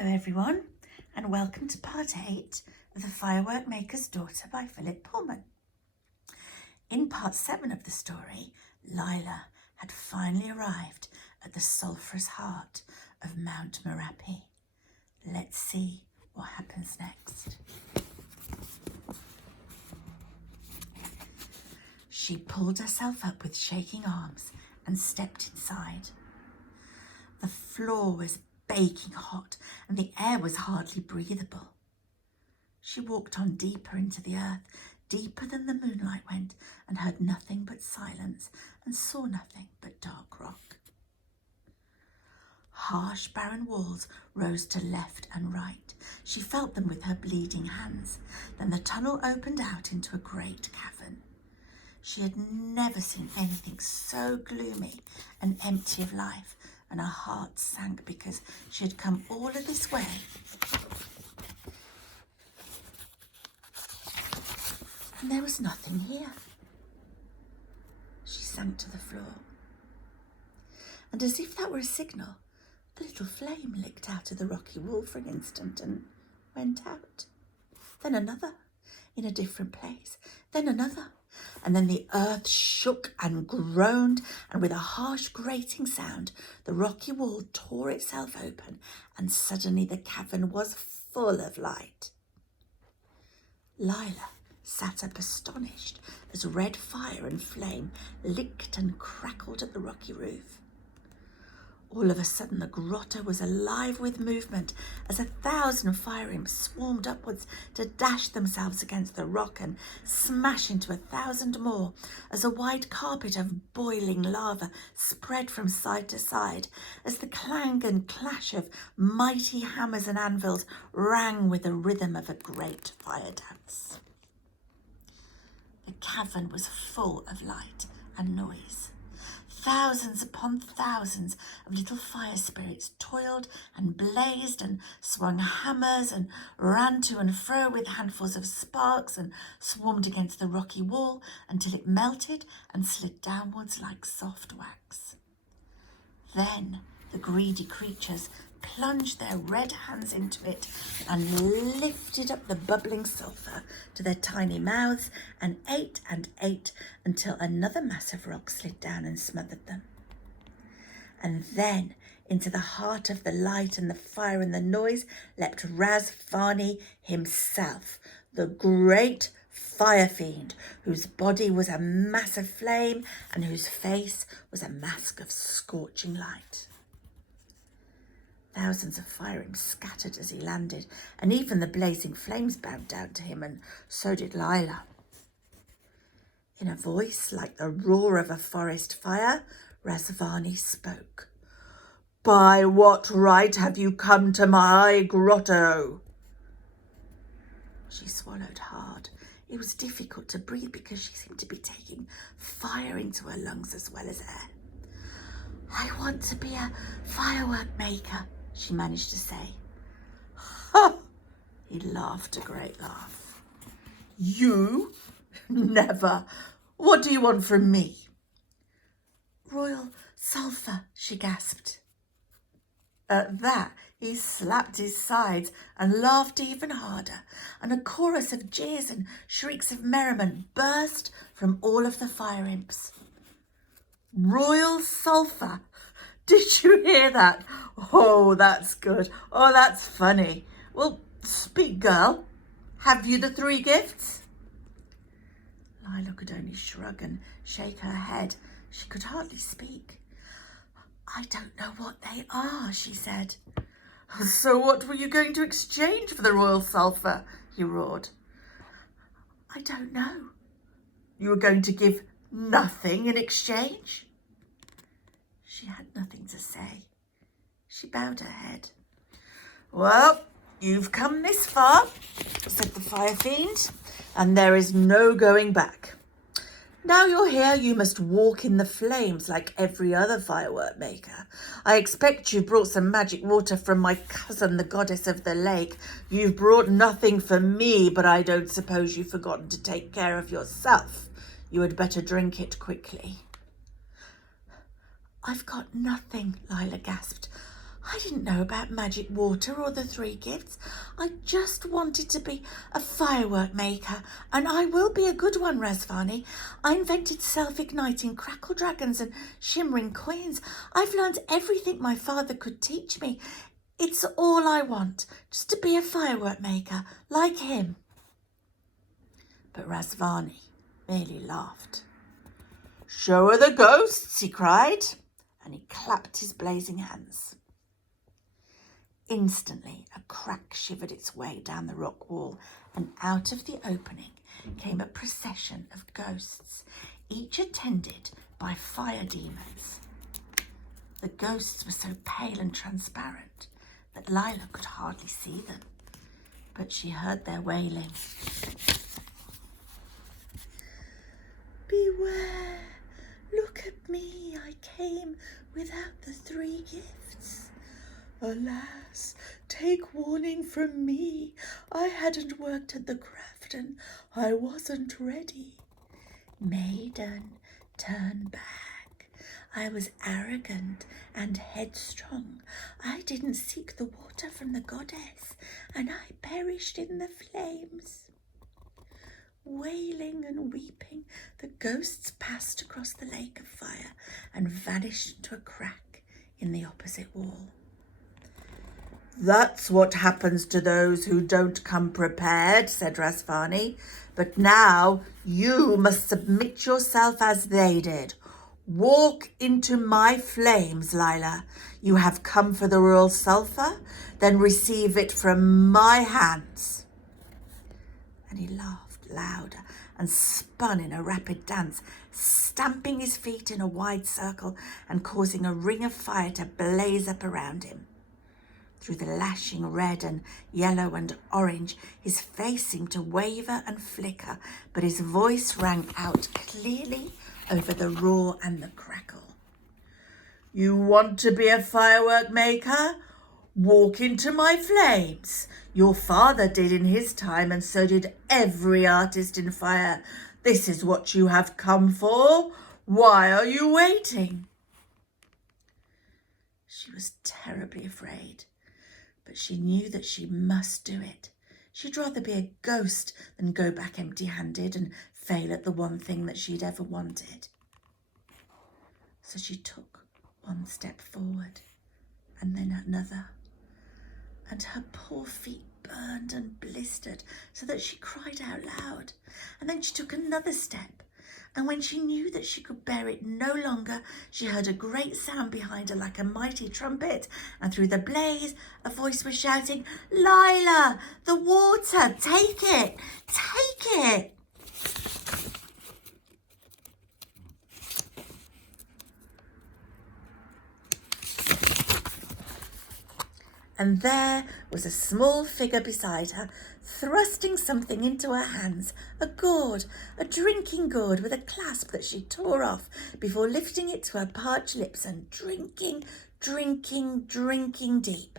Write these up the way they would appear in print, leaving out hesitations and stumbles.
Hello everyone, and welcome to part 8 of The Firework Maker's Daughter by Philip Pullman. In part 7 of the story, Lila had finally arrived at the sulphurous heart of Mount Merapi. Let's see what happens next. She pulled herself up with shaking arms and stepped inside. The floor was baking hot and the air was hardly breathable. She walked on deeper into the earth, deeper than the moonlight went, and heard nothing but silence and saw nothing but dark rock. Harsh, barren walls rose to left and right. She felt them with her bleeding hands. Then the tunnel opened out into a great cavern. She had never seen anything so gloomy and empty of life, and her heart sank because she had come all of this way. And there was nothing here. She sank to the floor. And as if that were a signal, a little flame licked out of the rocky wall for an instant and went out. Then another, in a different place, then another. And then the earth shook and groaned, and with a harsh grating sound, the rocky wall tore itself open, and suddenly the cavern was full of light. Lila sat up astonished as red fire and flame licked and crackled at the rocky roof. All of a sudden the grotto was alive with movement as 1,000 fire imps swarmed upwards to dash themselves against the rock and smash into 1,000 more as a wide carpet of boiling lava spread from side to side, as the clang and clash of mighty hammers and anvils rang with the rhythm of a great fire dance. The cavern was full of light and noise. Thousands upon thousands of little fire spirits toiled and blazed and swung hammers and ran to and fro with handfuls of sparks and swarmed against the rocky wall until it melted and slid downwards like soft wax. Then the greedy creatures plunged their red hands into it and lifted up the bubbling sulphur to their tiny mouths and ate until another mass of rock slid down and smothered them. And then into the heart of the light and the fire and the noise leapt Razvani himself, the great fire fiend, whose body was a mass of flame and whose face was a mask of scorching light. Thousands of fire imps scattered as he landed, and even the blazing flames bowed down to him, and so did Lila. In a voice like the roar of a forest fire, Razvani spoke. "By what right have you come to my grotto?" She swallowed hard. It was difficult to breathe because she seemed to be taking fire into her lungs as well as air. "I want to be a firework maker," she managed to say. "Ha!" He laughed a great laugh. "You? Never. What do you want from me?" "Royal sulphur," she gasped. At that, he slapped his sides and laughed even harder, and a chorus of jeers and shrieks of merriment burst from all of the fire imps. "Royal sulphur? Did you hear that? Oh, that's good. Oh, that's funny. Well, speak, girl. Have you the 3 gifts?" Lila could only shrug and shake her head. She could hardly speak. "I don't know what they are," she said. "So what were you going to exchange for the royal sulphur?" he roared. "I don't know." "You were going to give nothing in exchange?" She had nothing to say. She bowed her head. "Well, you've come this far," said the fire fiend, "and there is no going back. Now you're here, you must walk in the flames like every other firework maker. I expect you've brought some magic water from my cousin, the goddess of the lake. You've brought nothing for me, but I don't suppose you've forgotten to take care of yourself. You had better drink it quickly." "I've got nothing," Lila gasped. I didn't know about magic water or the 3 gifts. I just wanted to be a firework maker, and I will be a good one, Razvani. I invented self-igniting crackle dragons and shimmering coins. I've learned everything my father could teach me. It's all I want, just to be a firework maker, like him. But Razvani merely laughed. "Show her the ghosts," he cried, and he clapped his blazing hands. Instantly, a crack shivered its way down the rock wall, and out of the opening came a procession of ghosts, each attended by fire demons. The ghosts were so pale and transparent that Lila could hardly see them, but she heard their wailing. "Beware! Look at me! I came without the 3 gifts. Alas, take warning from me. I hadn't worked at the craft and I wasn't ready. Maiden, turn back. I was arrogant and headstrong. I didn't seek the water from the goddess, and I perished in the flames." Wailing and weeping, the ghosts passed across the lake of fire and vanished into a crack in the opposite wall. "That's what happens to those who don't come prepared," said Razvani. "But now you must submit yourself as they did. Walk into my flames, Lila. You have come for the royal sulphur, then receive it from my hands." And he laughed louder and spun in a rapid dance, stamping his feet in a wide circle and causing a ring of fire to blaze up around him. Through the lashing red and yellow and orange, his face seemed to waver and flicker, but his voice rang out clearly over the roar and the crackle. "You want to be a firework maker? Walk into my flames. Your father did in his time, and so did every artist in fire. This is what you have come for. Why are you waiting?" She was terribly afraid, but she knew that she must do it. She'd rather be a ghost than go back empty-handed and fail at the one thing that she'd ever wanted. So she took one step forward and then another, and her poor feet burned and blistered so that she cried out loud. And then she took another step, and when she knew that she could bear it no longer, she heard a great sound behind her like a mighty trumpet, and through the blaze a voice was shouting, "Lila, the water, take it, take it!" And there was a small figure beside her, thrusting something into her hands, a gourd, a drinking gourd with a clasp that she tore off before lifting it to her parched lips and drinking, drinking, drinking deep.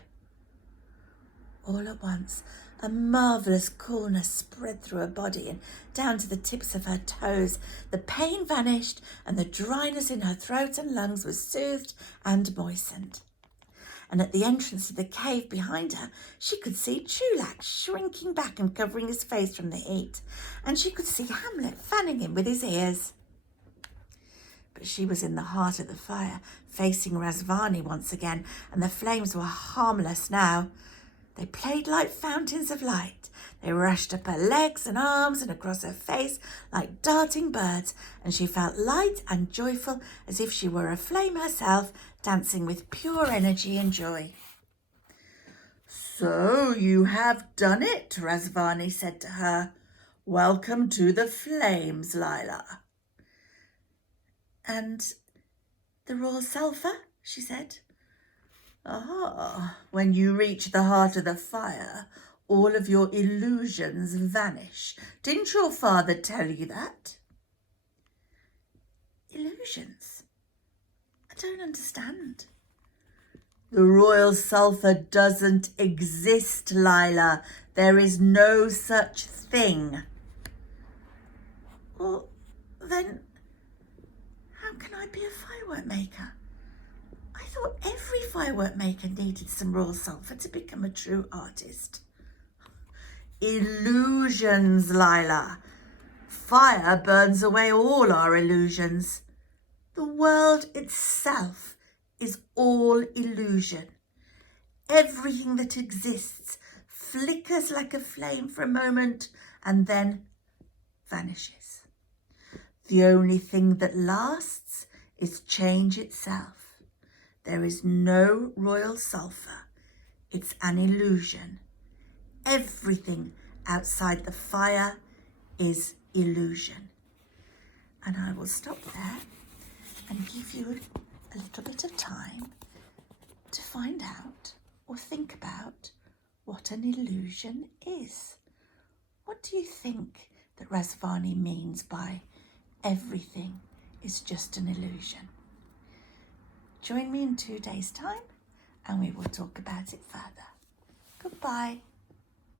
All at once, a marvellous coolness spread through her body and down to the tips of her toes. The pain vanished, and the dryness in her throat and lungs was soothed and moistened. And at the entrance to the cave behind her, she could see Chulak shrinking back and covering his face from the heat, and she could see Hamlet fanning him with his ears. But she was in the heart of the fire, facing Razvani once again, and the flames were harmless now. They played like fountains of light. They rushed up her legs and arms and across her face like darting birds, and she felt light and joyful as if she were a flame herself, dancing with pure energy and joy. "So you have done it," Razvani said to her. "Welcome to the flames, Lila." "And the royal sulphur?" she said. "Ah, when you reach the heart of the fire, all of your illusions vanish. Didn't your father tell you that?" "Illusions? I don't understand." "The royal sulphur doesn't exist, Lila. There is no such thing." "Well, then, how can I be a firework maker? I thought every firework maker needed some raw sulphur to become a true artist. Illusions, Lila. Fire burns away all our illusions. The world itself is all illusion. Everything that exists flickers like a flame for a moment and then vanishes. The only thing that lasts is change itself. There is no royal sulphur. It's an illusion. Everything outside the fire is illusion. And I will stop there and give you a little bit of time to find out or think about what an illusion is. What do you think that Rasvani means by everything is just an illusion? Join me in 2 days' time and we will talk about it further. Goodbye.